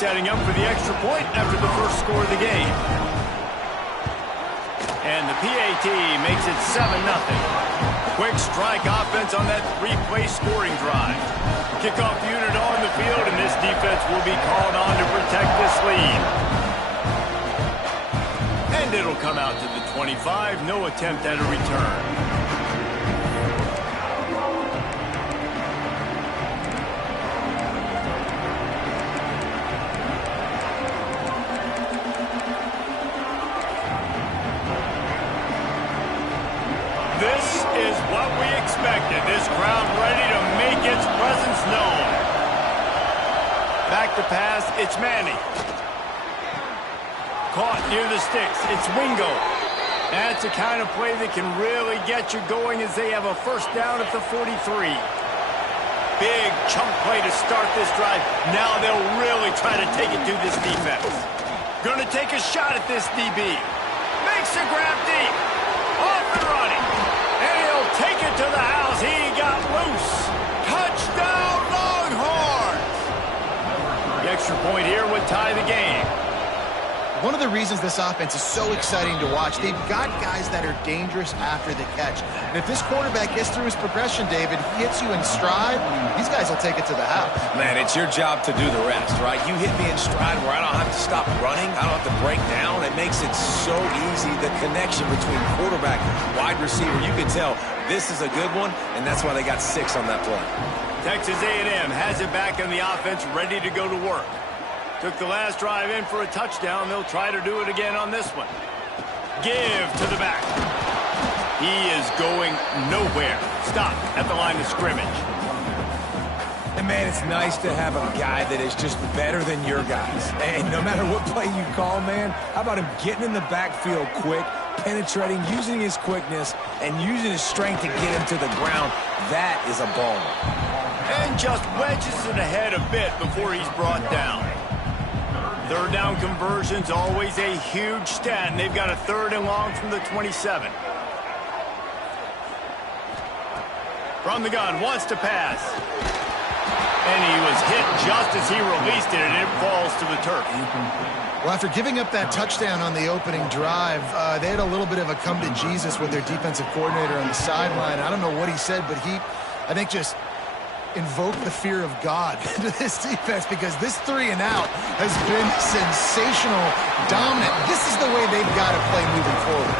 setting up for the extra point after the first score of the game. And the PAT makes it 7-0. Quick strike offense on that three-play scoring drive. Kickoff unit on the field, and this defense will be called on to protect this lead. And it'll come out to the 25. No attempt at a return. This is what we expected. This crowd ready to make its presence known. Back to pass, it's Manning. Caught near the sticks, it's Wingo. That's the kind of play that can really get you going as they have a first down at the 43. Big chunk play to start this drive. Now they'll really try to take it to this defense. Gonna take a shot at this DB. Makes a grab deep. Off and running. And he'll take it to the house. He got loose. Touchdown, Longhorns! The extra point here would tie the game. One of the reasons this offense is so exciting to watch, they've got guys that are dangerous after the catch. And if this quarterback gets through his progression, David, he hits you in stride, these guys will take it to the house. Man, it's your job to do the rest, right? You hit me in stride where I don't have to stop running. I don't have to break down. It makes it so easy. The connection between quarterback and wide receiver, you can tell this is a good one, and that's why they got 6 on that play. Texas A&M has it back in the offense, ready to go to work. Took the last drive in for a touchdown. They'll try to do it again on this one. Give to the back. He is going nowhere. Stop at the line of scrimmage. And, man, it's nice to have a guy that is just better than your guys. And no matter what play you call, man, how about him getting in the backfield quick, penetrating, using his quickness, and using his strength to get him to the ground. That is a baller. And just wedges it ahead a bit before he's brought down. Third down conversion's always a huge stat, and they've got a 3rd and long from the 27. From the gun, wants to pass. And he was hit just as he released it, and it falls to the turf. Well, after giving up that touchdown on the opening drive, they had a little bit of a come to Jesus with their defensive coordinator on the sideline. I don't know what he said, but he, I think, just invoke the fear of God into this defense, because this 3 and out has been sensational, dominant. This is the way they've got to play moving forward.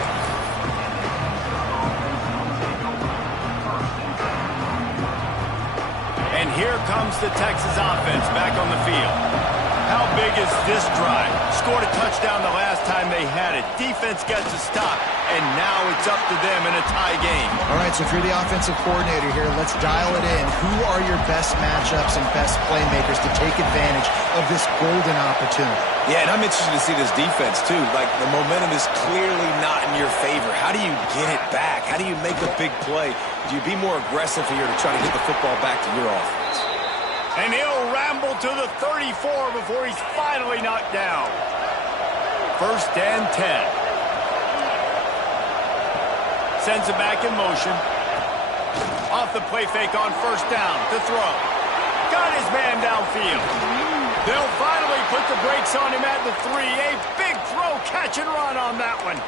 And here comes the Texas offense back on the field. How big is this drive? Scored a touchdown the last time they had it. Defense gets a stop, and now it's up to them in a tie game. All right, so if you're the offensive coordinator here, let's dial it in. Who are your best matchups and best playmakers to take advantage of this golden opportunity? Yeah, and I'm interested to see this defense, too. Like, the momentum is clearly not in your favor. How do you get it back? How do you make a big play? Do you be more aggressive here to try to get the football back to your offense? And he'll ramble to the 34 before he's finally knocked down. 1st and 10. Sends it back in motion. Off the play fake on 1st down to throw. Got his man downfield. They'll finally put the brakes on him at the 3. A big throw, catch and run on that one.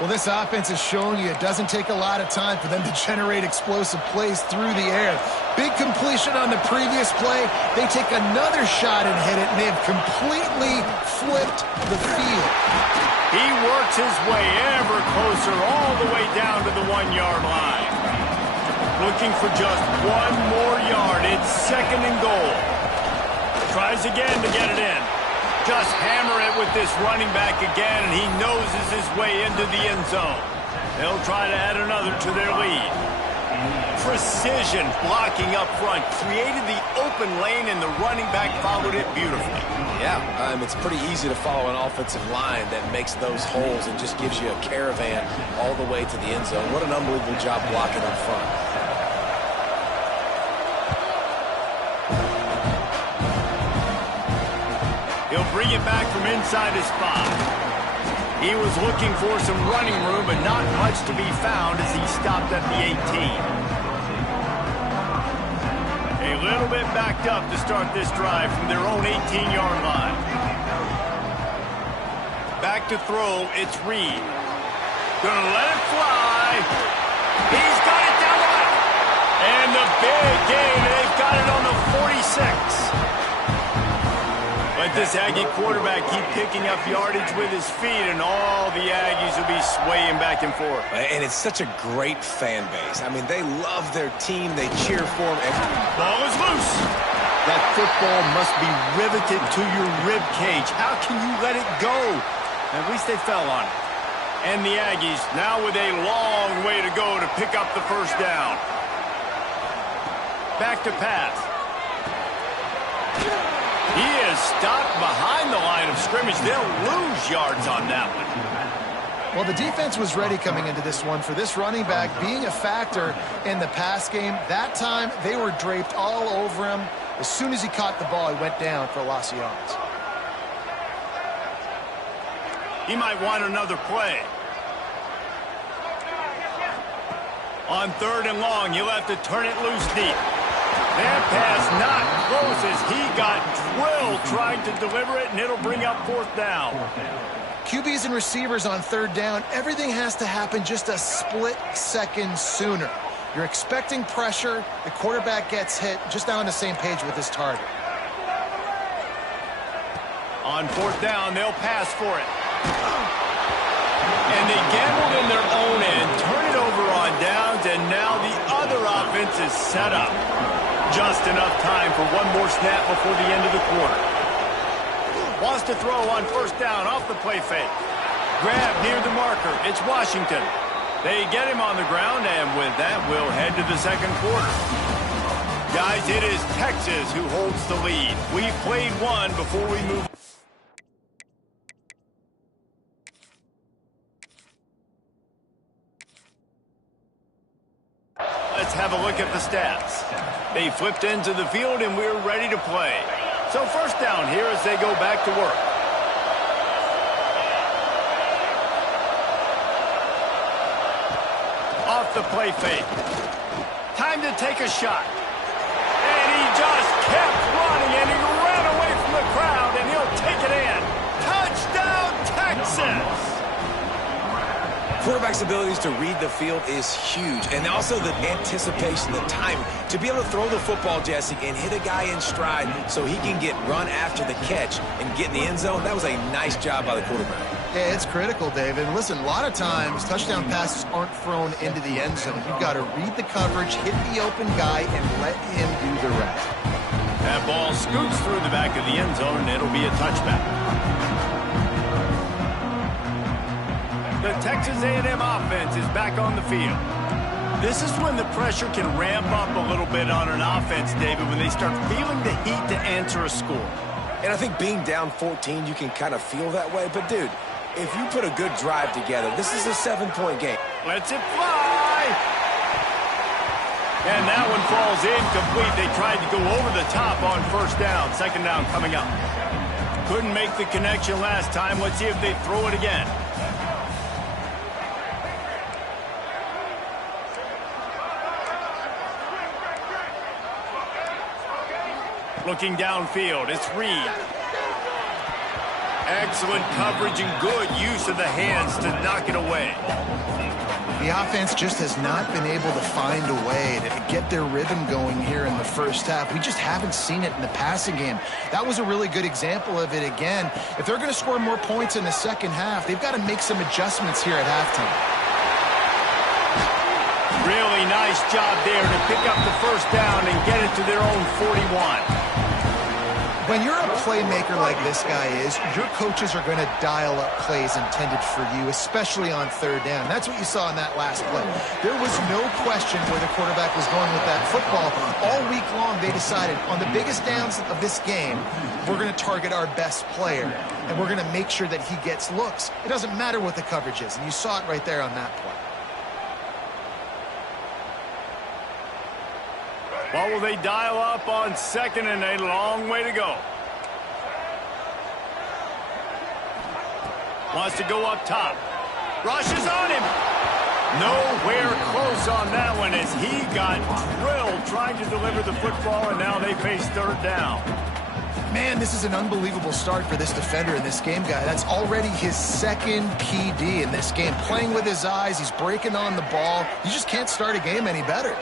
Well, this offense is showing you it doesn't take a lot of time for them to generate explosive plays through the air. Big completion on the previous play. They take another shot and hit it, and they have completely flipped the field. He works his way ever closer all the way down to the 1-yard line. Looking for just 1 more yard. It's 2nd and goal. Tries again to get it in. Just hammer it with this running back again, and he noses his way into the end zone. They'll try to add another to their lead. Precision blocking up front. Created the open lane, and the running back followed it beautifully. Yeah, it's pretty easy to follow an offensive line that makes those holes and just gives you a caravan all the way to the end zone. What an unbelievable job blocking up front. He'll bring it back from inside his spot. He was looking for some running room, but not much to be found as he stopped at the 18. A little bit backed up to start this drive from their own 18-yard line. Back to throw, it's Reed. Gonna let it fly. He's got it down the left. And the big gain, they've got it on the 46. Let this Aggie quarterback keep picking up yardage with his feet, and all the Aggies will be swaying back and forth. And it's such a great fan base. I mean, they love their team. They cheer for them. Ball is loose. That football must be riveted to your rib cage. How can you let it go? At least they fell on it. And the Aggies now with a long way to go to pick up the first down. Back to pass. He is stopped behind the line of scrimmage. They'll lose yards on that one. Well, the defense was ready coming into this one for this running back being a factor in the pass game. That time, they were draped all over him. As soon as he caught the ball, he went down for a loss of yards. He might want another play. On 3rd and long, you'll have to turn it loose deep. That pass not close as he got drilled trying to deliver it, and it'll bring up 4th down. QBs and receivers on 3rd down, everything has to happen just a split second sooner. You're expecting pressure, the quarterback gets hit, just now on the same page with his target. On 4th down, they'll pass for it. And they gambled in their own end, turn it over on downs, and now the other offense is set up. Just enough time for one more snap before the end of the quarter. Wants to throw on 1st down off the play fake. Grab near the marker. It's Washington. They get him on the ground, and with that, we'll head to the 2nd quarter. Guys, it is Texas who holds the lead. We've played one before we move. Let's have a look at the stats. They flipped into the field, and we're ready to play. So 1st down here as they go back to work. Off the play fake. Time to take a shot. And he just kept running, and he ran away from the crowd, and he'll take it in. Touchdown, Texas! Quarterback's abilities to read the field is huge, and also the anticipation, the time to be able to throw the football, Jesse, and hit a guy in stride so he can get run after the catch and get in the end zone. That was a nice job by the quarterback. Yeah, it's critical, David. And listen, a lot of times touchdown passes aren't thrown into the end zone. You've got to read the coverage, hit the open guy, and let him do the rest. That ball scoots through the back of the end zone, and it'll be a touchback. The Texas A&M offense is back on the field. This is when the pressure can ramp up a little bit on an offense, David, when they start feeling the heat to answer a score. And I think being down 14, you can kind of feel that way. But, dude, if you put a good drive together, this is a 7-point game. Lets it fly. And that one falls incomplete. They tried to go over the top on 1st down. 2nd down coming up. Couldn't make the connection last time. Let's see if they throw it again. Looking downfield, it's Reed. Excellent coverage and good use of the hands to knock it away. The offense just has not been able to find a way to get their rhythm going here in the 1st half. We just haven't seen it in the passing game. That was a really good example of it again. If they're going to score more points in the 2nd half, they've got to make some adjustments here at halftime. Really nice job there to pick up the 1st down and get it to their own 41. When you're a playmaker like this guy is, your coaches are going to dial up plays intended for you, especially on 3rd down. That's what you saw in that last play. There was no question where the quarterback was going with that football. All week long, they decided on the biggest downs of this game, we're going to target our best player, and we're going to make sure that he gets looks. It doesn't matter what the coverage is, and you saw it right there on that play. What will they dial up on 2nd and a long way to go? Wants to go up top. Rushes on him. Nowhere close on that one as he got drilled trying to deliver the football, and now they face third down. Man, this is an unbelievable start for this defender in this game, guy. That's already his second PD in this game. Playing with his eyes, he's breaking on the ball. You just can't start a game any better.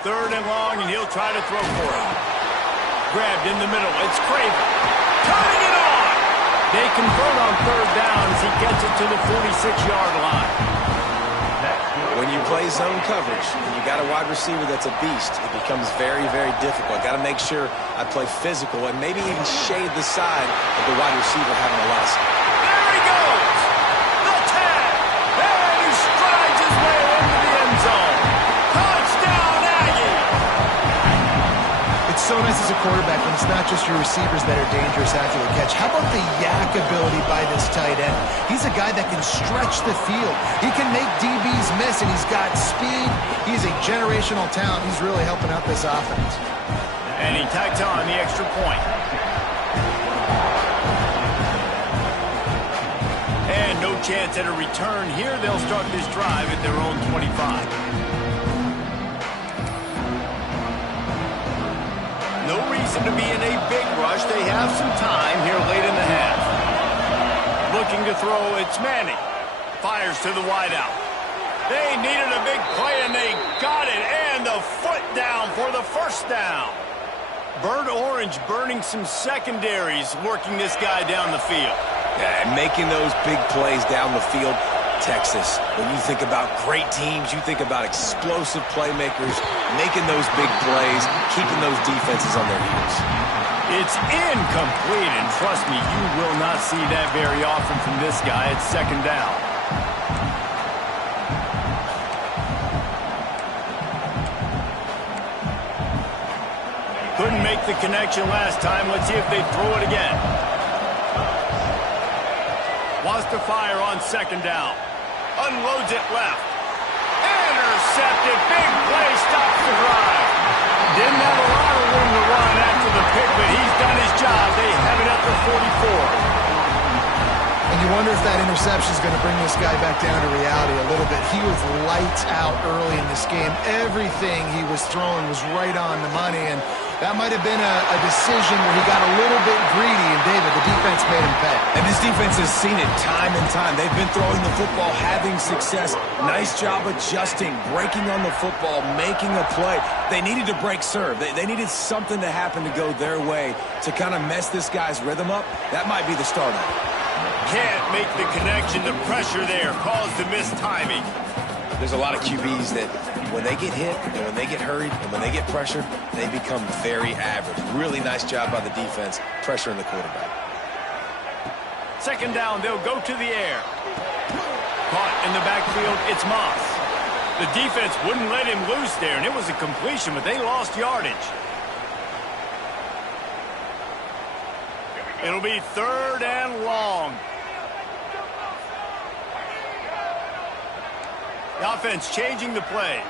Third and long, and he'll try to throw for it. Grabbed in the middle. It's Craven. Turning it on! They convert on third down as he gets it to the 46-yard line. When you play zone coverage and you got a wide receiver that's a beast, it becomes very, very difficult. Got to make sure I play physical and maybe even shade the side of the wide receiver having a lesson. There he goes! The tag! And he strides his way into the end zone. Touchdown, Aggie! It's so nice as a quarterback when it's not just your receivers that are dangerous after the catch. How about the yak ability by this tight end? He's a guy that can stretch the field. He can make DBs miss, and he's got speed. He's a generational talent. He's really helping out this offense. And he tacked on the extra point. And no chance at a return here. They'll start this drive at their own 25. No reason to be in a big rush. They have some time here late in the half. Looking to throw, it's Manning. Fires to the wideout. They needed a big play, and they got it. And the foot down for the first down. Burnt Orange burning some secondaries, working this guy down the field. Yeah, and making those big plays down the field. Texas, when you think about great teams, you think about explosive playmakers, making those big plays, keeping those defenses on their heels. It's incomplete, and trust me, you will not see that very often from this guy. It's second down. Couldn't make the connection last time. Let's see if they throw it again. Wants to fire on second down. Unloads it left. Intercepted. Big play. Stops the drive. Didn't have a lot of room to run after the pick, but he's done his job. They have it at the 44. And you wonder if that interception is going to bring this guy back down to reality a little bit. He was lights out early in this game. Everything he was throwing was right on the money, and that might have been a decision where he got a little bit greedy, and David, the defense made him pay. And this defense has seen it time and time. They've been throwing the football, having success. Nice job adjusting, breaking on the football, making a play. They needed to break serve. They needed something to happen to go their way to kind of mess this guy's rhythm up. That might be the start of it. Can't make the connection. The pressure there caused the missed timing. There's a lot of QBs that when they get hit and when they get hurried and when they get pressured, they become very average. Really nice job by the defense, pressuring the quarterback. Second down, they'll go to the air. Caught in the backfield, it's Moss. The defense wouldn't let him loose there, and it was a completion, but they lost yardage. It'll be third and long. The offense changing the play.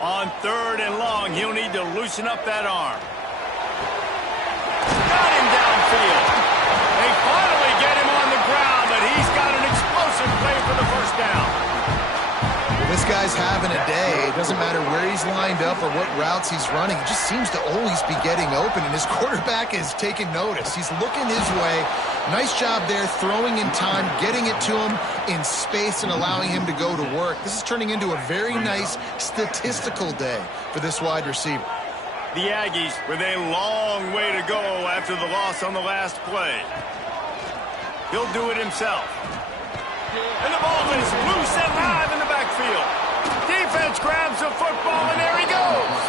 On third and long, he'll need to loosen up that arm. Got him downfield. They finally get him on the ground, but he's got an explosive play for the first down. This guy's having a day. It doesn't matter where he's lined up or what routes he's running. He just seems to always be getting open, and his quarterback is taking notice. He's looking his way. Nice job there, throwing in time, getting it to him in space and allowing him to go to work. This is turning into a very nice statistical day for this wide receiver. The Aggies with a long way to go after the loss on the last play. He'll do it himself. And the ball is loose and live in the backfield. Defense grabs the football, and there he goes.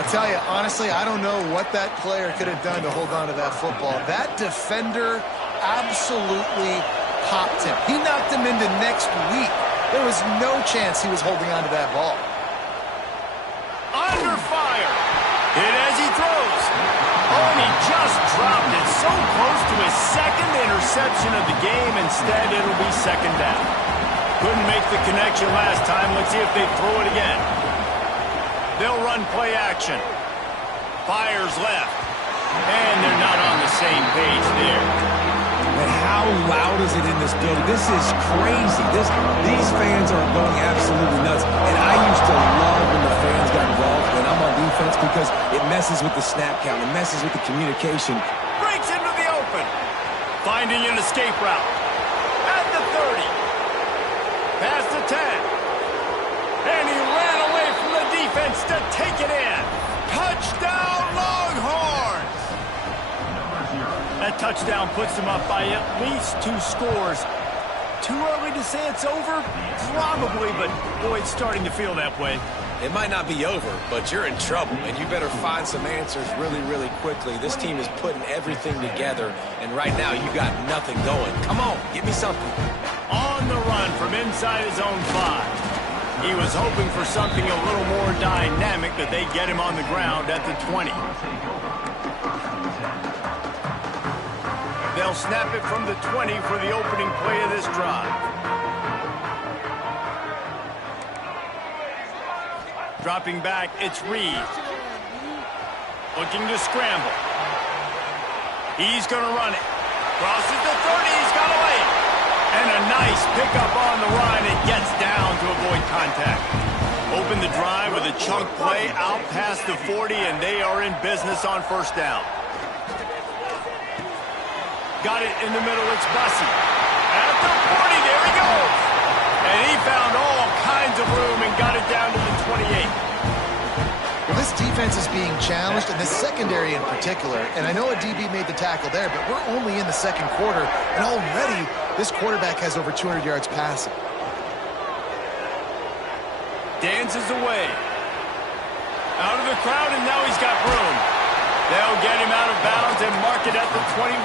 I'll tell you, honestly, I don't know what that player could have done to hold on to that football. That defender absolutely popped him. He knocked him into next week. There was no chance he was holding on to that ball. Under fire. Hit as he throws. Oh, and he just dropped it so close to his second interception of the game. Instead, it'll be second down. Couldn't make the connection last time. Let's see if they throw it again. They'll run play action. Fires left. And they're not on the same page there. And how loud is it in this building? This is crazy. These fans are going absolutely nuts. And I used to love when the fans got involved when I'm on defense because it messes with the snap count. It messes with the communication. Breaks into the open. Finding an escape route. At the 30. Past the 10. And he ran away from the defense to take it in. Touchdown, Longhorns! That touchdown puts them up by at least 2 scores. Too early to say it's over? Probably, but boy, it's starting to feel that way. It might not be over, but you're in trouble, and you better find some answers really, really quickly. This team is putting everything together, and right now you got nothing going. Come on, give me something. On the run from inside his own 5. He was hoping for something a little more dynamic, that they get him on the ground at the 20. They'll snap it from the 20 for the opening play of this drive. Dropping back, it's Reed. Looking to scramble. He's going to run it. Crosses the 30, he's got away. And a nice pickup on the run and gets down to avoid contact. Open the drive with a chunk play out past the 40, and they are in business on first down. Got it in the middle, it's Bussey. At the 40, there he goes. And he found all kinds of room and got it down to the 28. Well, this defense is being challenged, and this secondary in particular. And I know a DB made the tackle there, but we're only in the second quarter, and already this quarterback has over 200 yards passing. Dances away. Out of the crowd, and now he's got room. They'll get him out of bounds and mark it at the 21.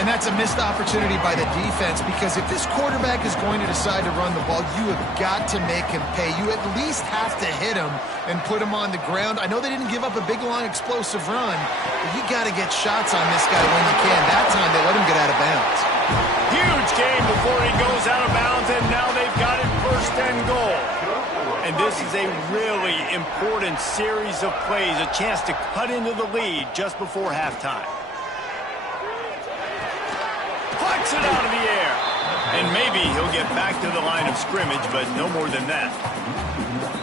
And that's a missed opportunity by the defense, because if this quarterback is going to decide to run the ball, you have got to make him pay. You at least have to hit him and put him on the ground. I know they didn't give up a big, long, explosive run, but you got to get shots on this guy when you can. That time they let him get out of bounds. Huge game before he goes out of bounds, and now they've got it 1st and goal. And this is a really important series of plays, a chance to cut into the lead just before halftime. Plucks it out of the air. And maybe he'll get back to the line of scrimmage, but no more than that.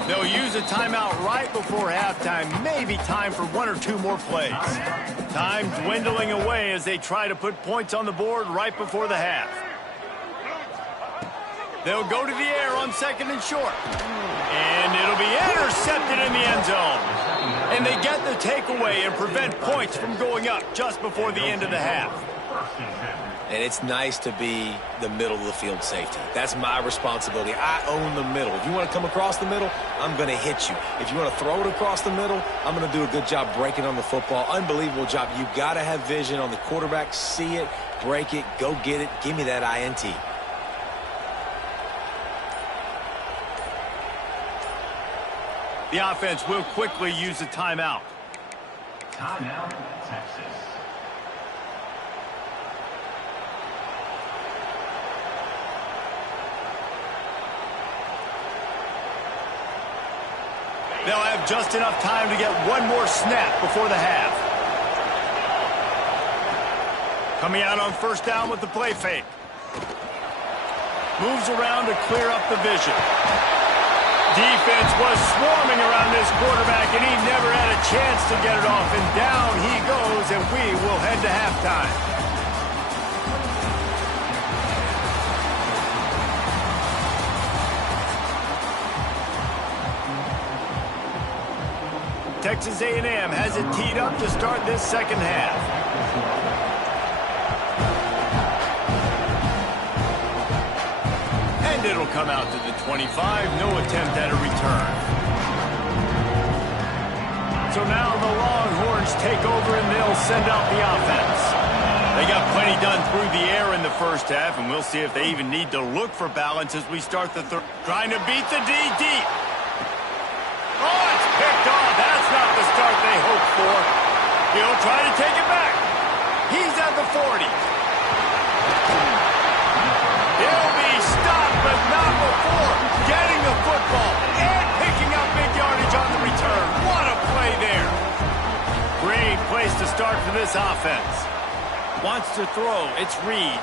They'll use a timeout right before halftime. Maybe time for 1 or 2 more plays. Time dwindling away as they try to put points on the board right before the half. They'll go to the air on 2nd and short. And it'll be intercepted in the end zone. And they get the takeaway and prevent points from going up just before the end of the half. And it's nice to be the middle of the field safety. That's my responsibility. I own the middle. If you want to come across the middle, I'm going to hit you. If you want to throw it across the middle, I'm going to do a good job breaking on the football. Unbelievable job. You got to have vision on the quarterback. See it, break it, go get it. Give me that INT. The offense will quickly use a timeout. Timeout, Texas. They'll have just enough time to get 1 more snap before the half. Coming out on 1st down with the play fake. Moves around to clear up the vision. Defense was swarming around this quarterback, and he never had a chance to get it off. And down he goes, and we will head to halftime. Texas A&M has it teed up to start this second half. And it'll come out to the 25. No attempt at a return. So now the Longhorns take over, and they'll send out the offense. They got plenty done through the air in the first half, and we'll see if they even need to look for balance as we start the third. Trying to beat the D deep. Oh, it's picked off. That's not the start they hoped for. He'll try to take it back. He's at the 40. He'll be stopped, but not before getting the football and picking up big yardage on the return. What a play there. Great place to start for this offense. Wants to throw. It's Reed.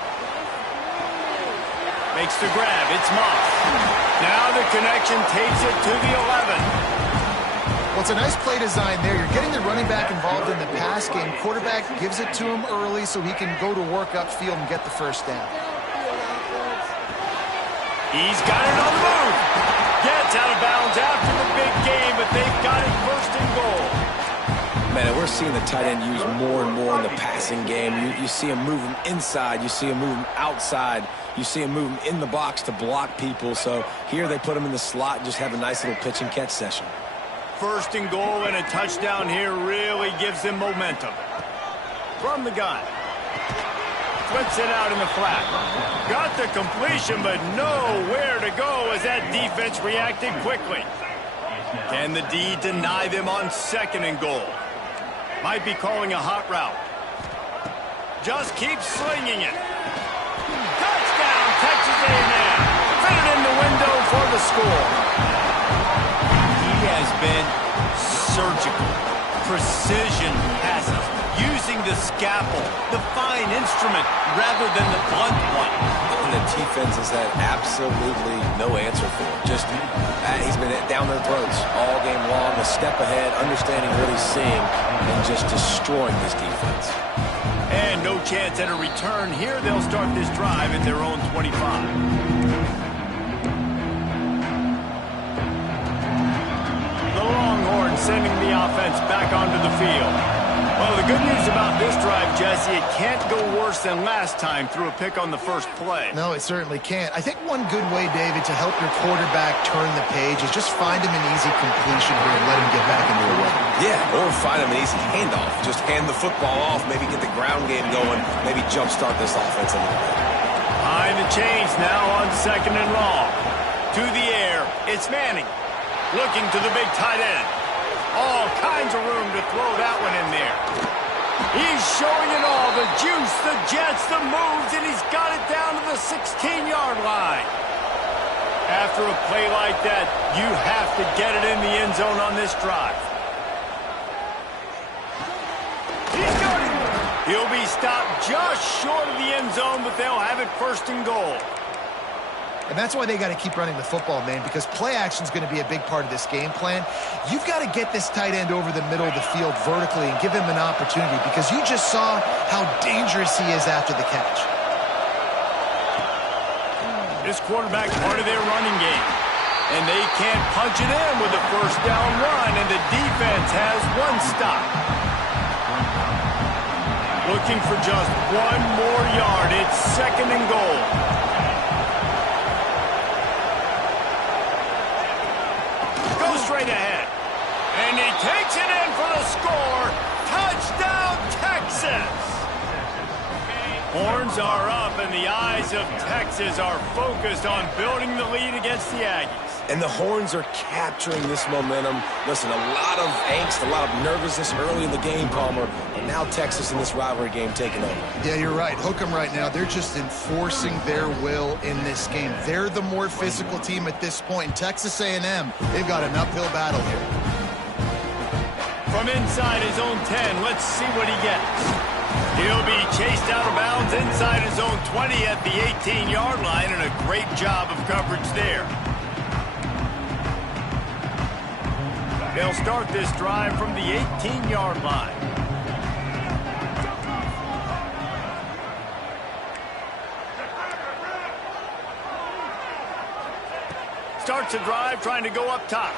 Makes the grab. It's Moss. Now the connection takes it to the 11. Well, it's a nice play design there. You're getting the running back involved in the pass game. Quarterback gives it to him early so he can go to work upfield and get the first down. He's got it on the move. Gets out of bounds after the big game, but they've got it first and goal. Man, we're seeing the tight end used more and more in the passing game. You see him move him inside. You see him move him outside. You see him move him in the box to block people. So here they put him in the slot and just have a nice little pitch and catch session. First and goal and a touchdown here really gives them momentum. From the gun. Flips it out in the flat. Got the completion, but nowhere to go as that defense reacted quickly. Can the D deny them on second and goal? Might be calling a hot route. Just keep slinging it. Touchdown, Texas A&M. Fitted in the window for the score. He has been surgical. Precision passes. Using the scalpel, the fine instrument, rather than the blunt one. And the defense has had absolutely no answer for him. Just, he's been down their throats all game long, a step ahead, understanding what he's seeing, and just destroying this defense. And no chance at a return here. They'll start this drive at their own 25. The Longhorns sending the offense back onto the field. Well, the good news about this drive, Jesse, it can't go worse than last time through a pick on the first play. No, it certainly can't. I think one good way, David, to help your quarterback turn the page is just find him an easy completion here and let him get back into the rhythm. Yeah, or find him an easy handoff. Just hand the football off, maybe get the ground game going, maybe jumpstart this offense a little bit. Behind the chains now on second and long. To the air, it's Manning. Looking to the big tight end. All kinds of room to throw that one in there. He's showing it all, the juice, the jets, the moves, and he's got it down to the 16-yard line. After a play like that, you have to get it in the end zone on this drive. He's got it. He'll be stopped just short of the end zone, but they'll have it first and goal. And that's why they got to keep running the football, man, because play action is going to be a big part of this game plan. You've got to get this tight end over the middle of the field vertically and give him an opportunity because you just saw how dangerous he is after the catch. This quarterback part of their running game. And they can't punch it in with a first down run, and the defense has one stop. Looking for just one more yard. It's second and goal. Straight ahead. And he takes it in for the score. Touchdown, Texas! Horns are up, and the eyes of Texas are focused on building the lead against the Aggies. And the Horns are capturing this momentum. Listen, a lot of angst, a lot of nervousness early in the game, Palmer. And now Texas in this rivalry game taking over. Yeah, you're right. Hook 'em right now. They're just enforcing their will in this game. They're the more physical team at this point. Texas A&M, they've got an uphill battle here. From inside his own 10, let's see what he gets. He'll be chased out of bounds inside his own 20 at the 18-yard line, and a great job of coverage there. They'll start this drive from the 18-yard line. Starts a drive trying to go up top.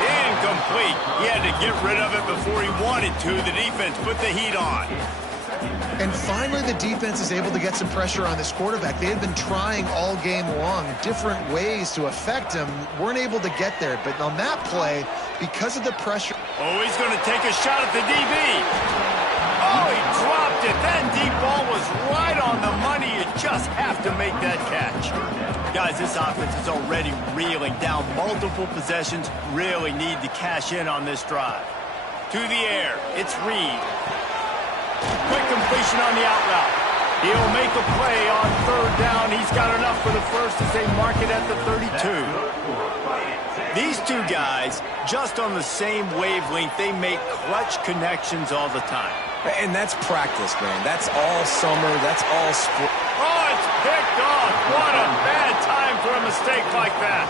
Incomplete. He had to get rid of it before he wanted to. The defense put the heat on. And finally, the defense is able to get some pressure on this quarterback. They had been trying all game long different ways to affect him. Weren't able to get there. But on that play, because of the pressure... Oh, he's going to take a shot at the DB. Oh, he dropped it. That deep ball was right on the money. You just have to make that catch. Guys, this offense is already reeling down multiple possessions. Really need to cash in on this drive. To the air. It's Reed. Quick completion on the out route. He'll make a play on third down. He's got enough for the first as they mark it at the 32. These two guys, just on the same wavelength, they make clutch connections all the time. And that's practice, man. That's all summer. That's all sport. Oh, it's picked off. What a bad time for a mistake like that.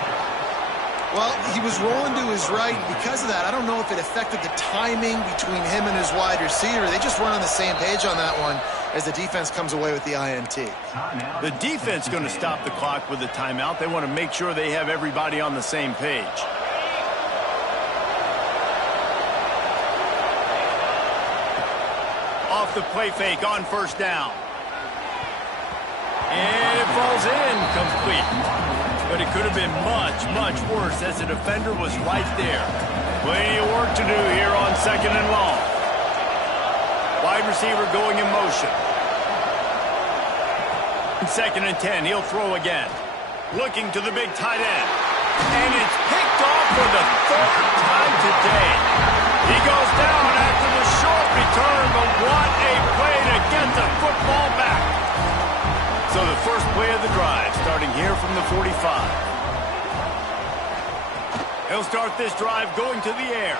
Well, he was rolling to his right. Because of that, I don't know if it affected the timing between him and his wide receiver. They just weren't on the same page on that one as the defense comes away with the INT. The defense going to stop the clock with the timeout. They want to make sure they have everybody on the same page. Off the play fake on first down. And it falls in complete. But it could have been much, much worse as the defender was right there. Plenty of work to do here on second and long. Wide receiver going in motion. Second and 10, he'll throw again. Looking to the big tight end. And it's picked off for the third time today. He goes down after the short return, but what a play to get the football back. So the first play of the drive, starting here from the 45. He'll start this drive going to the air.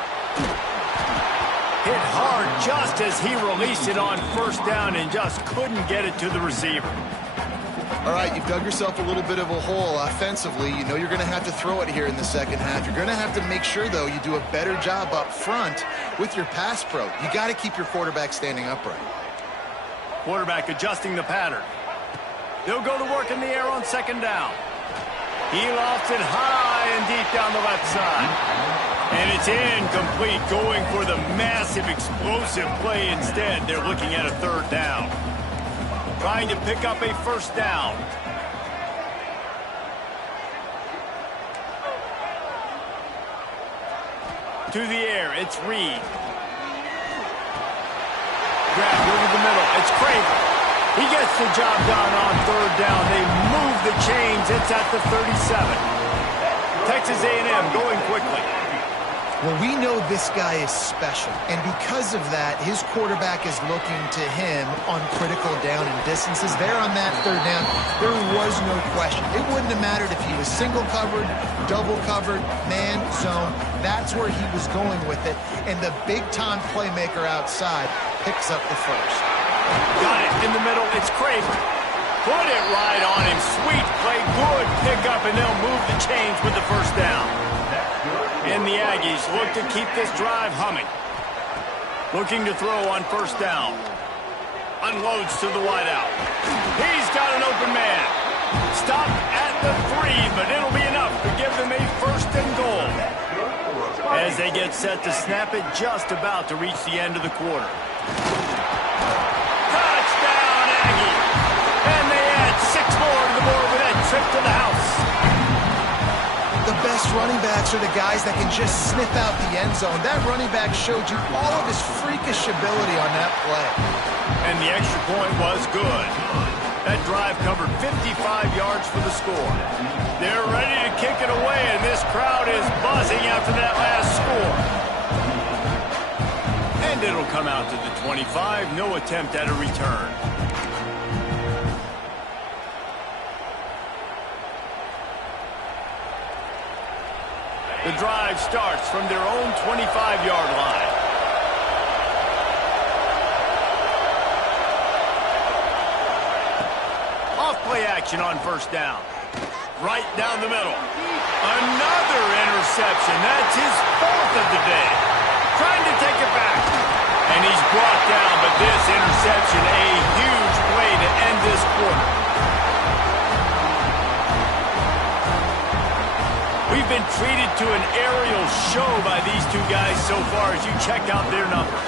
Hit hard just as he released it on first down and just couldn't get it to the receiver. All right, you've dug yourself a little bit of a hole offensively. You know you're going to have to throw it here in the second half. You're going to have to make sure, though, you do a better job up front with your pass pro. You got to keep your quarterback standing upright. Quarterback adjusting the pattern. They'll go to work in the air on second down. He lofts it high and deep down the left side. And it's incomplete, going for the massive explosive play instead. They're looking at a third down. Trying to pick up a first down. To the air, it's Reed. Grabbed over the middle, it's Craven. He gets the job done on third down. They move the chains, it's at the 37. Texas A&M going quickly. Well, we know this guy is special, and because of that, his quarterback is looking to him on critical down and distances. There on that third down, there was no question. It wouldn't have mattered if he was single covered, double covered, man, zone. That's where he was going with it, and the big-time playmaker outside picks up the first. Got it in the middle, it's Craven. Put it right on him, sweet play, good pickup, and they'll move the chains with the first down. And the Aggies look to keep this drive humming. Looking to throw on first down. Unloads to the wideout. He's got an open man. Stopped at the 3, but it'll be enough to give them a first and goal. As they get set to snap it, just about to reach the end of the quarter. Touchdown, Aggie! And they add 6 more to the board with that trip to the house. The best running backs are the guys that can just sniff out the end zone. That running back showed you all of his freakish ability on that play. And the extra point was good. That drive covered 55 yards for the score. They're ready to kick it away, and this crowd is buzzing after that last score. And it'll come out to the 25. No attempt at a return. The drive starts from their own 25-yard line. Off-play action on first down. Right down the middle. Another interception. That's his 4th of the day. Trying to take it back. And he's brought down, but this interception, a huge play to end this quarter. We've been treated to an aerial show by these two guys so far as you check out their numbers.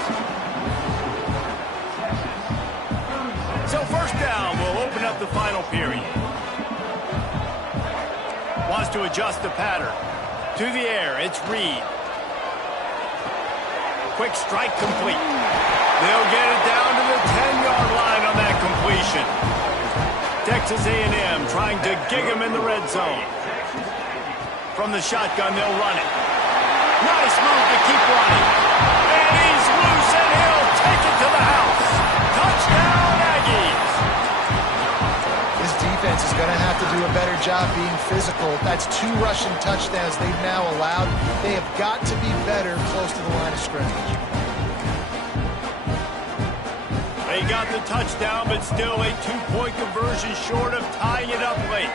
So first down will open up the final period. Wants to adjust the pattern. To the air, it's Reed. Quick strike complete. They'll get it down to the 10-yard line on that completion. Texas A&M trying to gig him in the red zone. From the shotgun, they'll run it. Nice move to keep running. And he's loose, and he'll take it to the house. Touchdown, Aggies. have to do a better job being physical. That's 2 rushing touchdowns they've now allowed. They have got to be better close to the line of scrimmage. They got the touchdown, but still a 2-point conversion short of tying it up late.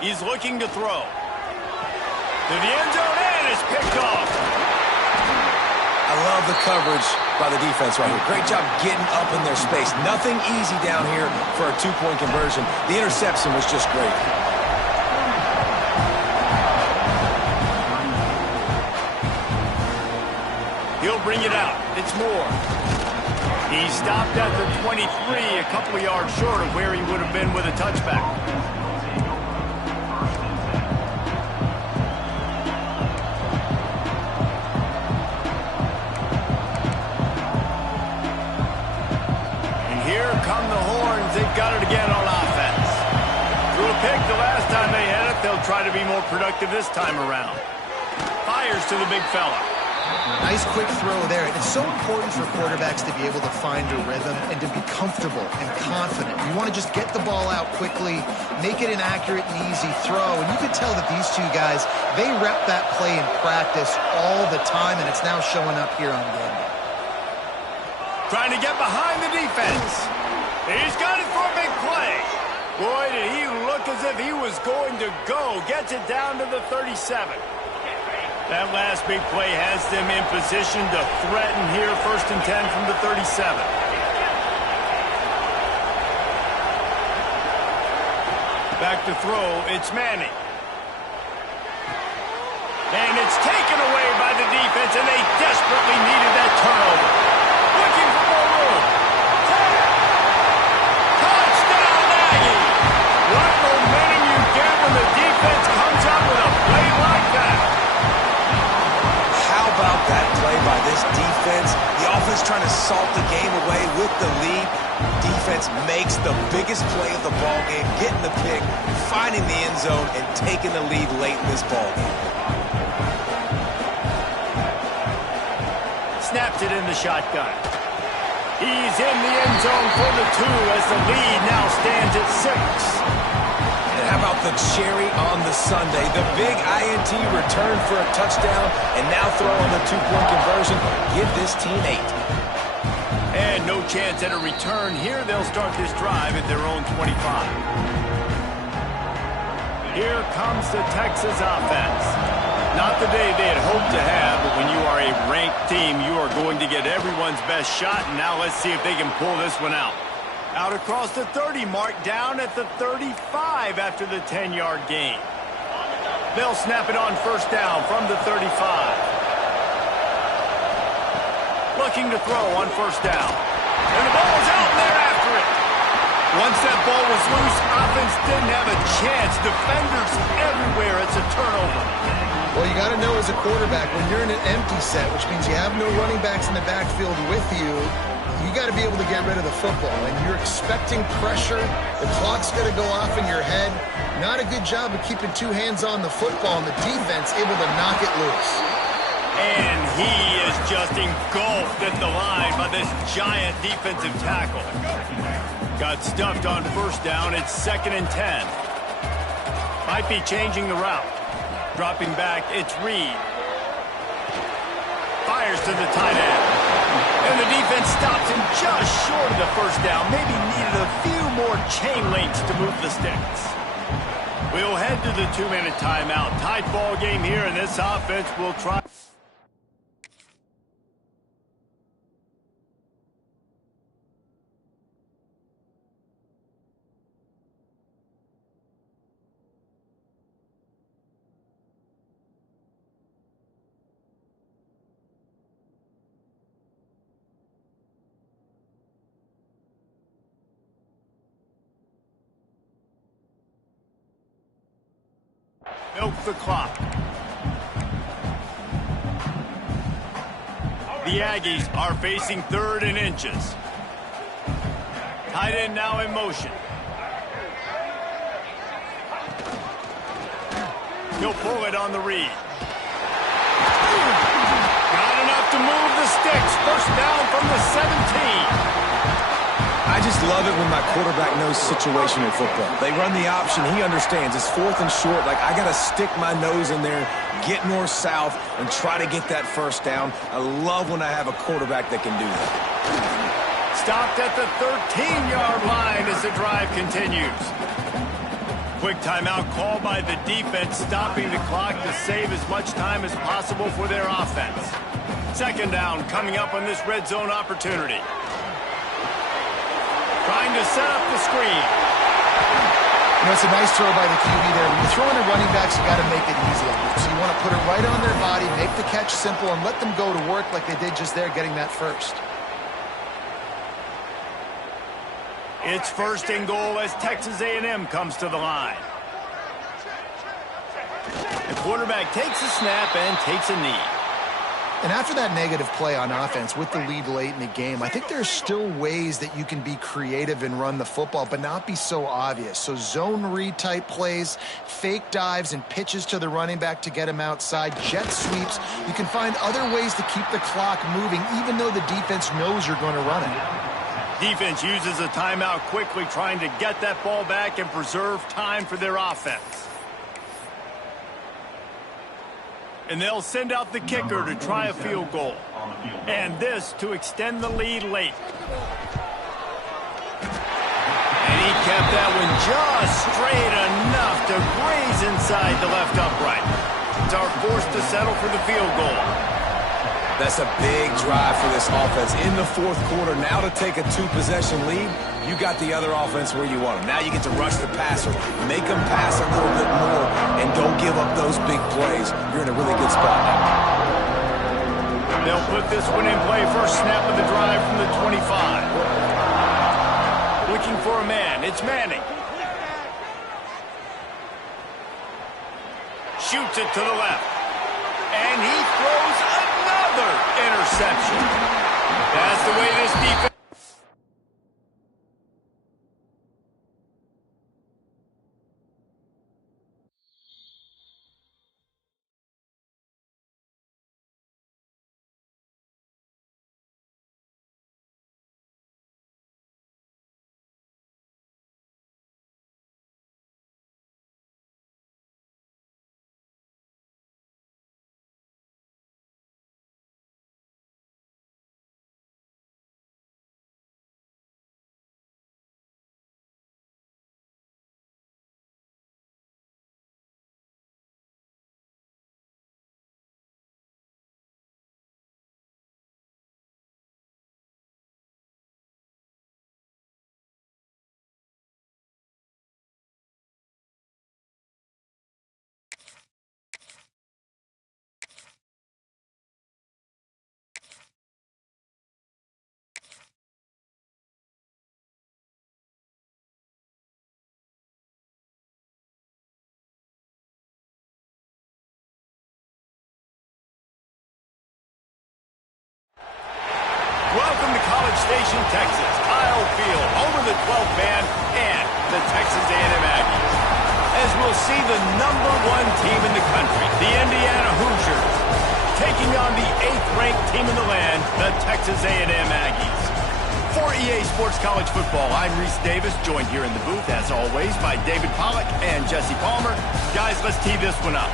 He's looking to throw. To the end zone, and it's picked off. I love the coverage by the defense right here. Great job getting up in their space. Nothing easy down here for a 2-point conversion. The interception was just great. He'll bring it out. It's Moore. He stopped at the 23, a couple of yards short of where he would have been with a touchback. They've got it again on offense. Threw a pick the last time they had it. They'll try to be more productive this time around. Fires to the big fella. Nice quick throw there. It's so important for quarterbacks to be able to find a rhythm and to be comfortable and confident. You want to just get the ball out quickly, make it an accurate and easy throw. And you could tell that these two guys, they rep that play in practice all the time, and it's now showing up here on game day. Trying to get behind the defense. He's got it for a big play. Boy, did he look as if he was going to go. Gets it down to the 37. That last big play has them in position to threaten here, 1st and 10 from the 37. Back to throw, it's Manning. And it's taken away by the defense, and they desperately needed that turnover. Looking for more room. Touchdown, Aggie! What momentum you get when the defense comes out with a play like that. How about that play by this defense? The offense trying to salt the game away with the lead. Defense makes the biggest play of the ball game, getting the pick, finding the end zone, and taking the lead late in this ball game. Snaps it in the shotgun. He's in the end zone for the 2 as the lead now stands at 6. And how about the cherry on the sundae? The big INT return for a touchdown, and now throw on the 2-point conversion. Give this team 8. And no chance at a return here. They'll start this drive at their own 25. Here comes the Texas offense. Not the day they had hoped to have, but when you are a ranked team, you are going to get everyone's best shot. And now let's see if they can pull this one out. Out across the 30 mark, down at the 35 after the 10-yard gain. They'll snap it on 1st down from the 35. Looking to throw on 1st down. And the ball's out there after it. Once that ball was loose, offense didn't have a chance. Defenders everywhere. It's a turnover. Well, you got to know as a quarterback, when you're in an empty set, which means you have no running backs in the backfield with you, you got to be able to get rid of the football. And you're expecting pressure. The clock's going to go off in your head. Not a good job of keeping 2 hands on the football, and the defense able to knock it loose. And he is just engulfed at the line by this giant defensive tackle. Got stuffed on 1st down. It's 2nd and 10. Might be changing the route. Dropping back, it's Reed. Fires to the tight end. And the defense stops him just short of the 1st down. Maybe needed a few more chain links to move the sticks. We'll head to the 2-minute timeout. Tight ball game here, and this offense will try. Milk the clock. The Aggies are facing 3rd and inches. Tight end now in motion. He'll pull it on the read. Not enough to move the sticks. 1st down from the 17. I just love it when my quarterback knows situational football. They run the option. He understands. It's 4th and short. Like, I got to stick my nose in there, get north-south, and try to get that first down. I love when I have a quarterback that can do that. Stopped at the 13-yard line as the drive continues. Quick timeout called by the defense, stopping the clock to save as much time as possible for their offense. 2nd down coming up on this red zone opportunity. Trying to set up the screen. You know, it's a nice throw by the QB there. When you're throwing to running backs, you got to make it easy on them. So you want to put it right on their body, make the catch simple, and let them go to work like they did just there, getting that first. It's 1st and goal as Texas A&M comes to the line. The quarterback takes a snap and takes a knee. And after that negative play on offense with the lead late in the game, I think there's still ways that you can be creative and run the football, but not be so obvious. So zone read type plays, fake dives and pitches to the running back to get him outside, jet sweeps. You can find other ways to keep the clock moving, even though the defense knows you're going to run it. Defense uses a timeout quickly, trying to get that ball back and preserve time for their offense. And they'll send out the kicker to try a field goal. And this to extend the lead late. And he kept that one just straight enough to graze inside the left upright. Are forced to settle for the field goal. That's a big drive for this offense in the 4th quarter. Now to take a 2-possession lead, you got the other offense where you want them. Now you get to rush the passer, make them pass a little bit more, and don't give up those big plays. You're in a really good spot now. They'll put this one in play. First snap of the drive from the 25. Looking for a man. It's Manning. Shoots it to the left. And he throws another interception. That's the way this defense... Welcome to College Station, Texas. Kyle Field, home of the 12th man and the Texas A&M Aggies. As we'll see the #1 team in the country, the Indiana Hoosiers, taking on the 8th-ranked team in the land, the Texas A&M Aggies. For EA Sports College Football, I'm Reese Davis, joined here in the booth, as always, by David Pollack and Jesse Palmer. Guys, let's tee this one up.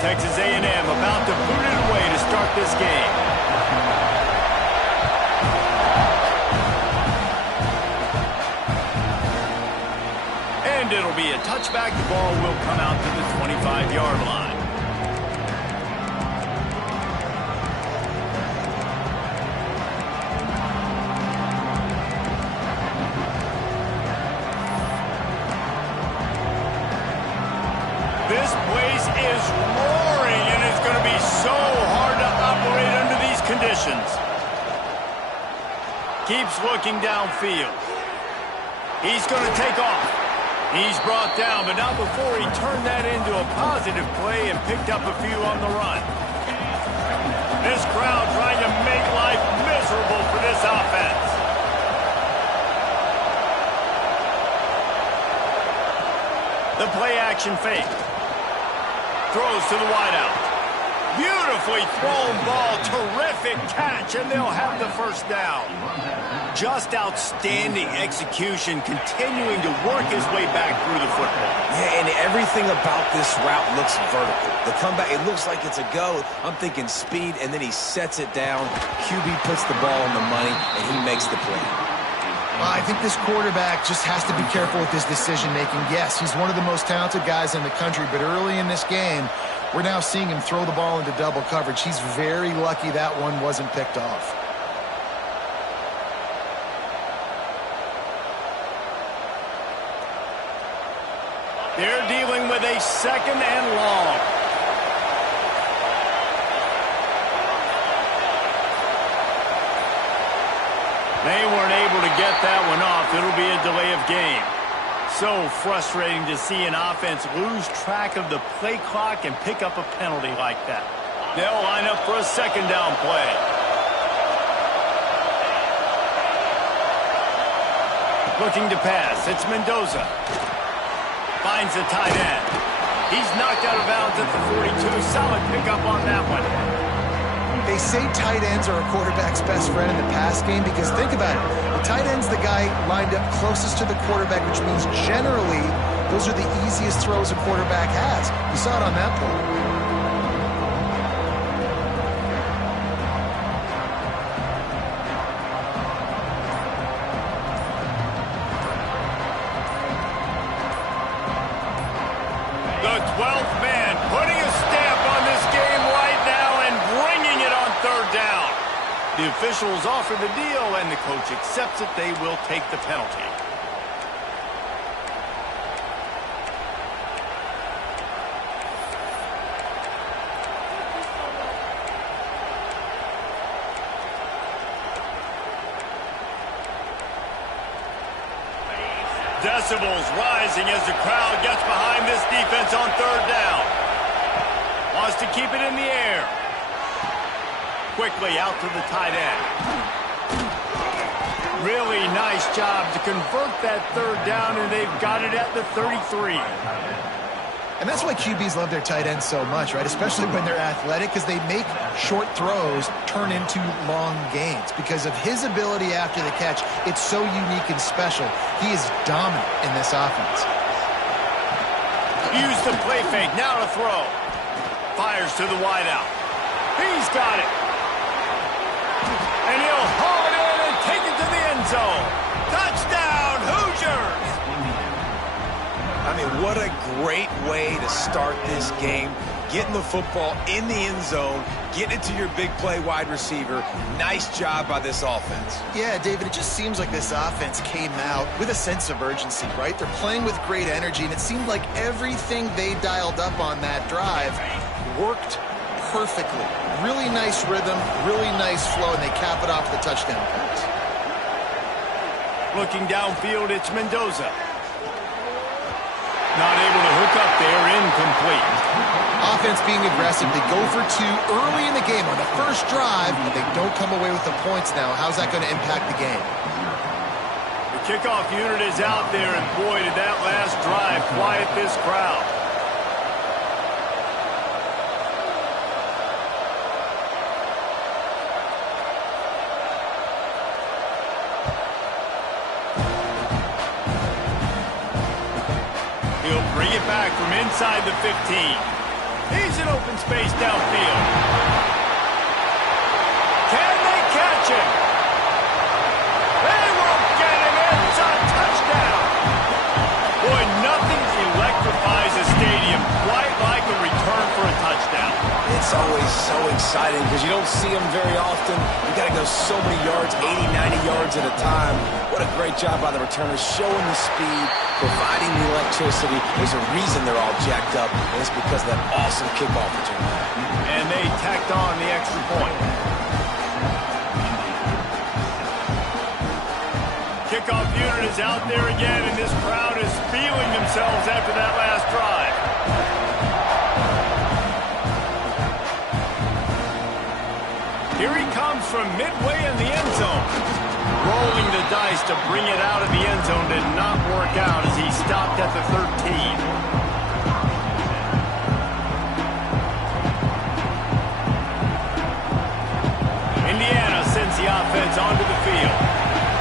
Texas A&M about to boot it away to start this game. And it'll be a touchback. The ball will come out to the 25-yard line. This place is roaring, and it's going to be so hard to operate under these conditions. Keeps looking downfield. He's going to take off. He's brought down, but not before he turned that into a positive play and picked up a few on the run. This crowd trying to make life miserable for this offense. The play-action fake. Throws to the wideout. Beautifully thrown ball. Terrific catch, and they'll have the first down. Just outstanding execution, continuing to work his way back through the football. Yeah, and everything about this route looks vertical. The comeback, it looks like it's a go. I'm thinking speed, and then he sets it down. QB puts the ball on the money, and he makes the play. I think this quarterback just has to be careful with his decision-making. Yes, he's one of the most talented guys in the country, but early in this game, we're now seeing him throw the ball into double coverage. He's very lucky that one wasn't picked off. They're dealing with a second and long. They weren't able to get that one off. It'll be a delay of game. So frustrating to see an offense lose track of the play clock and pick up a penalty like that. They'll line up for a second down play. Looking to pass. It's Mendoza. Finds the tight end. He's knocked out of bounds at the 42. Solid pickup on that one. They say tight ends are a quarterback's best friend in the pass game because think about it. The tight end's the guy lined up closest to the quarterback, which means generally those are the easiest throws a quarterback has. You saw it on that play. The 12th man putting a stamp on this game right now and bringing it on third down. The officials offer the deal, and the coach accepts it. They will take the penalty. Decibels rising as the crowd gets behind this defense on third down. Wants to keep it in the air. Quickly out to the tight end. Really nice job to convert that third down, and they've got it at the 33. And that's why QBs love their tight ends so much, right? Especially when they're athletic, because they make short throws turn into long gains. Because of his ability after the catch, it's so unique and special. He is dominant in this offense. Use the play fake, now to throw. Fires to the wideout. He's got it. And he'll haul it in and take it to the end zone. Touchdown, Hoosiers! I mean, what a great way to start this game. Getting the football in the end zone, getting it to your big play wide receiver. Nice job by this offense. Yeah, David, it just seems like this offense came out with a sense of urgency, right? They're playing with great energy, and it seemed like everything they dialed up on that drive worked perfectly. Really nice rhythm, really nice flow, and they cap it off the touchdown pass. Looking downfield, it's Mendoza. Not able to hook up there, incomplete. Offense being aggressive. They go for two early in the game on the first drive, but they don't come away with the points now. How's that going to impact the game? The kickoff unit is out there, and boy, did that last drive quiet this crowd. He'll bring it back from inside the 15. He's in open space downfield. Can they catch him? They won't get him. It's a touchdown. Boy, nothing electrifies a stadium quite like a return for a touchdown. It's always so exciting because you don't see them very often. You got to go so many yards, 80, 90 yards at a time. What a great job by the returners, showing the speed, providing the electricity. There's a reason they're all jacked up, and it's because of that awesome kickoff return. And they tacked on the extra point. kickoff unit is out there again, and this crowd is feeling themselves after that last drive. Here he comes from midway in the end zone. Rolling the dice to bring it out of the end zone did not work out as he stopped at the 13. The offense onto the field.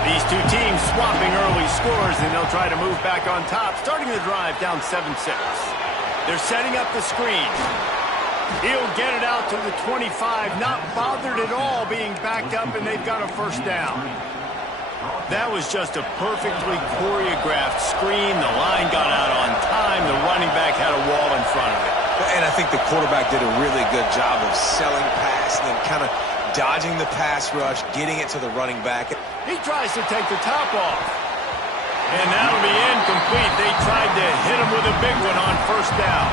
These two teams swapping early scores, and they'll try to move back on top, starting the drive down 7-6. They're setting up the screen. He'll get it out to the 25, not bothered at all being backed up, and they've got a first down. That was just a perfectly choreographed screen. The line got out on time. The running back had a wall in front of it. And I think the quarterback did a really good job of selling pass and then kind of dodging the pass rush, getting it to the running back. He tries to take the top off. And that'll be incomplete. They tried to hit him with a big one on first down.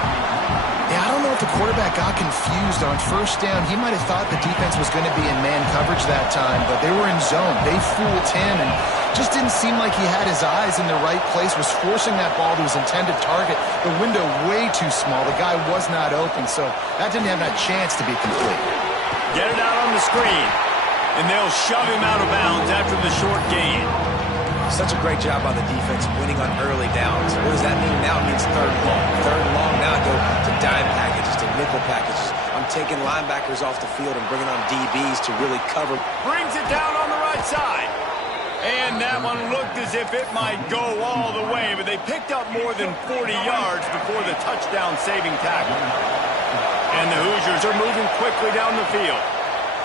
Yeah, I don't know if the quarterback got confused on first down. He might have thought the defense was going to be in man coverage that time, but they were in zone. They fooled him and just didn't seem like he had his eyes in the right place, was forcing that ball to his intended target. The window way too small. The guy was not open, so that didn't have that chance to be complete. Get it out on the screen, and they'll shove him out of bounds after the short gain. Such a great job by the defense winning on early downs. What does that mean now? It means third and long. Third and long now go to dime packages, to nickel packages. I'm taking linebackers off the field and bringing on DBs to really cover. Brings it down on the right side. And that one looked as if it might go all the way, but they picked up more than 40 yards before the touchdown-saving tackle. And the Hoosiers are moving quickly down the field.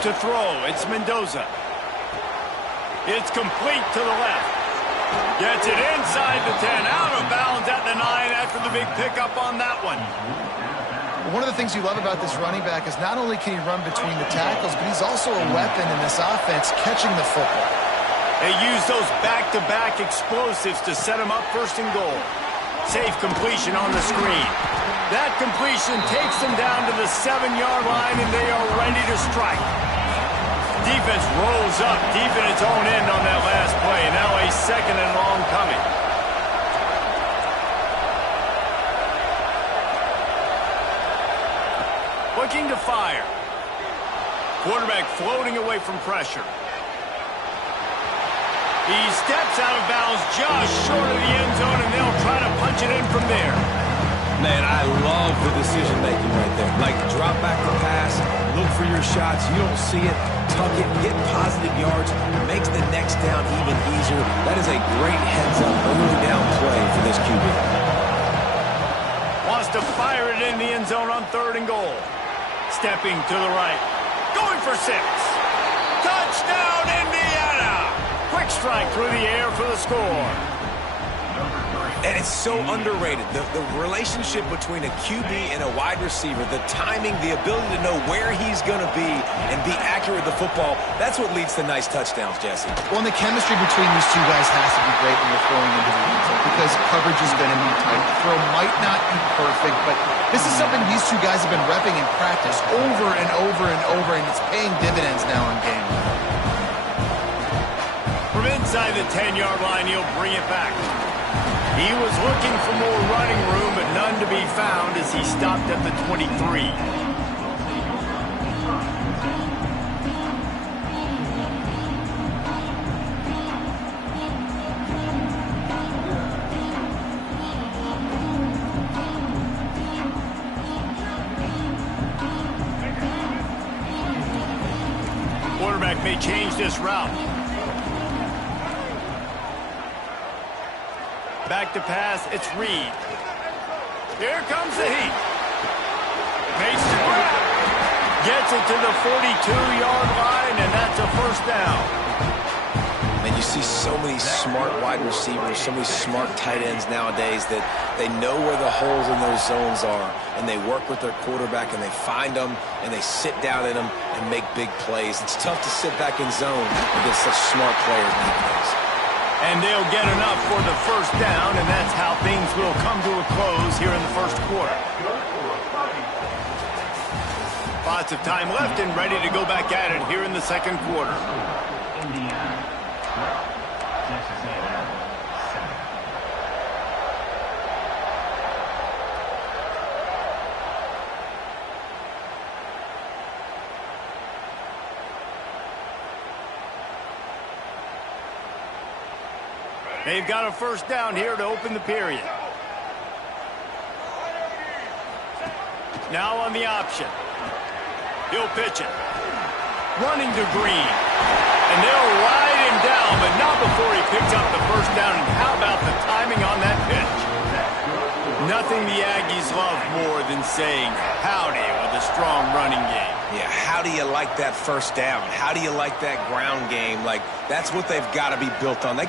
To throw, it's Mendoza. It's complete to the left. Gets it inside the 10, out of bounds at the 9 after the big pickup on that one. One of the things you love about this running back is not only can he run between the tackles, but he's also a weapon in this offense catching the football. They use those back-to-back explosives to set him up first and goal. Safe completion on the screen. That completion takes them down to the 7-yard line, and they are ready to strike. Defense rolls up deep in its own end on that last play. Now a second and long coming. Looking to fire. Quarterback floating away from pressure. He steps out of bounds just short of the end zone, and they'll try to punch it in from there. Man, I love the decision-making right there. Like, drop back the pass, look for your shots. You don't see it, tuck it, get positive yards. Makes the next down even easier. That is a great heads-up, early down play for this QB. Wants to fire it in the end zone on third and goal. Stepping to the right. Going for 6. Touchdown, Indiana! Quick strike through the air for the score. And it's so underrated. The relationship between a QB and a wide receiver, the timing, the ability to know where he's going to be and be accurate with the football, that's what leads to nice touchdowns, Jesse. Well, and the chemistry between these two guys has to be great when you're throwing into the end zone because coverage is going to be tight. The throw might not be perfect, but this is something these two guys have been repping in practice over and over and over, and it's paying dividends now in game. From inside the 10-yard line, he'll bring it back. He was looking for more running room, but none to be found as he stopped at the 23. Quarterback may change this route. Back to pass, it's Reed. Here comes the heat. Makes the grab. Gets it to the 42-yard line, and that's a first down. And you see so many smart wide receivers, so many smart tight ends nowadays that they know where the holes in those zones are, and they work with their quarterback, and they find them, and they sit down in them and make big plays. It's tough to sit back in zone against such smart players nowadays. And they'll get enough for the first down, and that's how things will come to a close here in the first quarter. Lots of time left and ready to go back at it here in the second quarter. Indiana, Texas A&M. They've got a first down here to open the period. Now on the option. He'll pitch it. Running to Green. And they'll ride him down, but not before he picks up the first down. And how about the timing on that pitch? Nothing the Aggies love more than saying howdy with a strong running game. Yeah, how do you like that first down? How do you like that ground game? Like, that's what they've got to be built on. They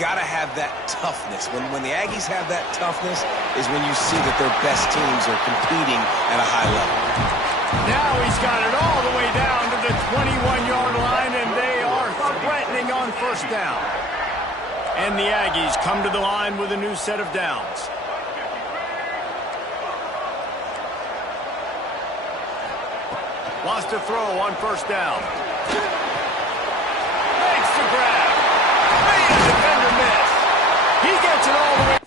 got to have that toughness. When the Aggies have that toughness is when you see that their best teams are competing at a high level. Now he's got it all the way down to the 21-yard line, and they are threatening on first down. And the Aggies come to the line with a new set of downs. Wants to throw on first down. Makes the grab. Made a defender miss. He gets it all the way.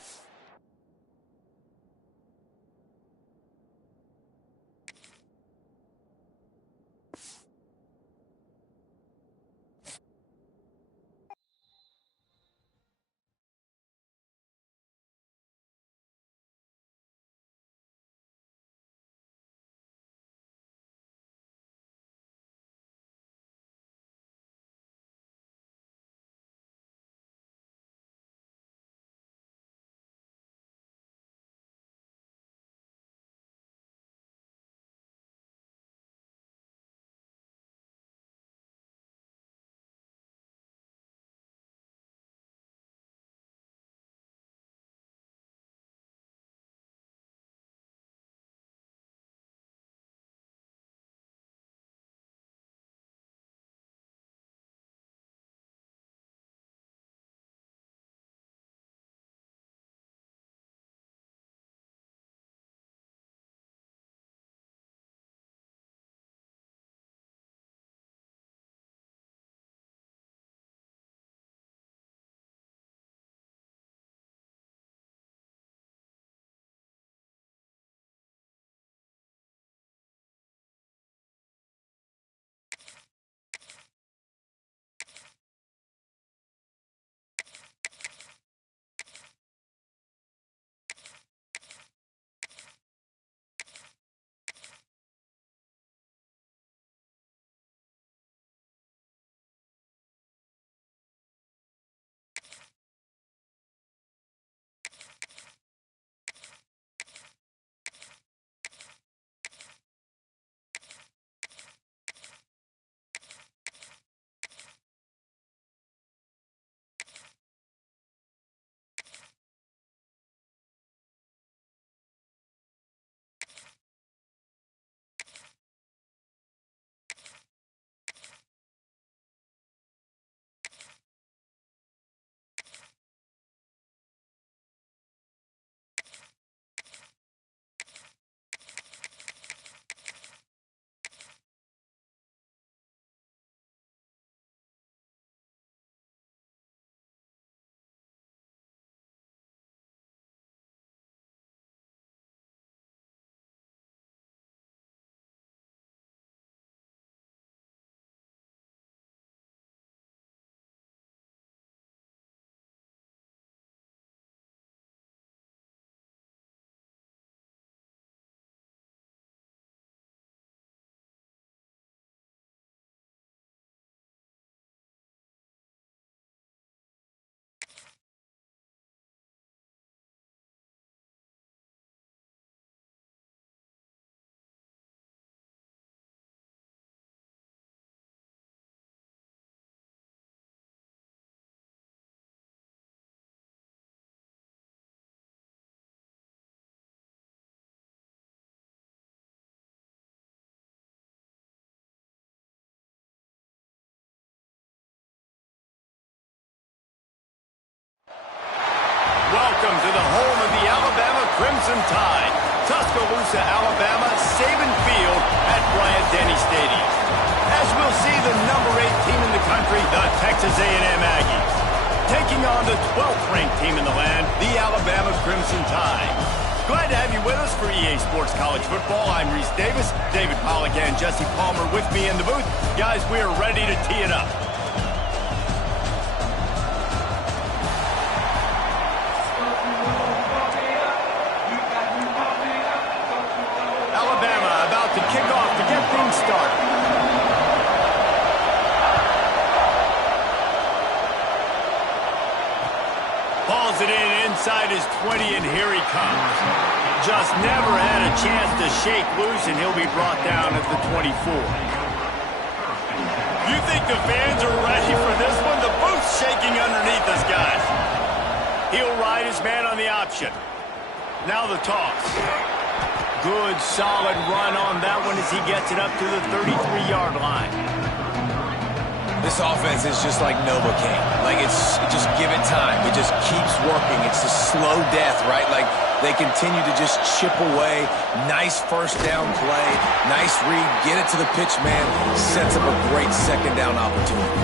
Welcome to the home of the Alabama Crimson Tide. Tuscaloosa, Alabama, Saban Field at Bryant-Denny Stadium. As we'll see, the number 8 team in the country, the Texas A&M Aggies, taking on the 12th ranked team in the land, the Alabama Crimson Tide. Glad to have you with us for EA Sports College Football. I'm Reese Davis, David Pollack and Jesse Palmer with me in the booth. Guys, we are ready to tee it up. Hauls it in inside his 20, and here he comes. Just never had a chance to shake loose, and he'll be brought down at the 24. You think the fans are ready for this one? The booth's shaking underneath us, guys. He'll ride his man on the option. Now the toss. Good, solid run on that one as he gets it up to the 33-yard line. This offense is just like Novocaine. Like, it's just give it time. It just keeps working. It's a slow death, right? Like, they continue to just chip away. Nice first down play. Nice read. Get it to the pitch man. Sets up a great second down opportunity.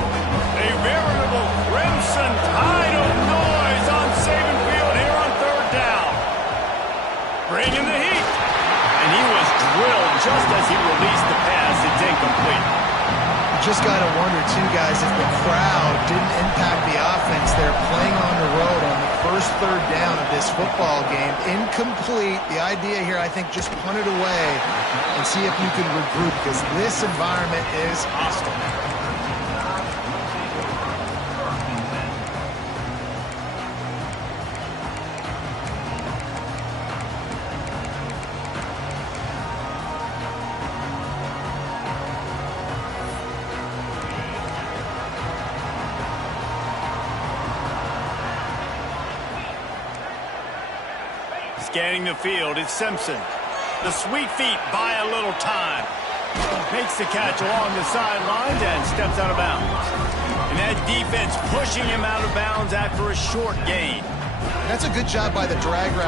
A veritable crimson tide of noise on Saban Field here on third down. Bringing the heat. And he was drilled just as he released the pass. It's incomplete. You just got to wonder, too, guys, if the crowd didn't impact the offense. They're playing on the road on the first third down of this football game. Incomplete. The idea here, I think, just punt it away and see if you can regroup, because this environment is hostile. Scanning the field, it's Simpson. The sweet feet buy a little time. Makes the catch along the sidelines and steps out of bounds. And that defense pushing him out of bounds after a short gain. That's a good job by the drag route.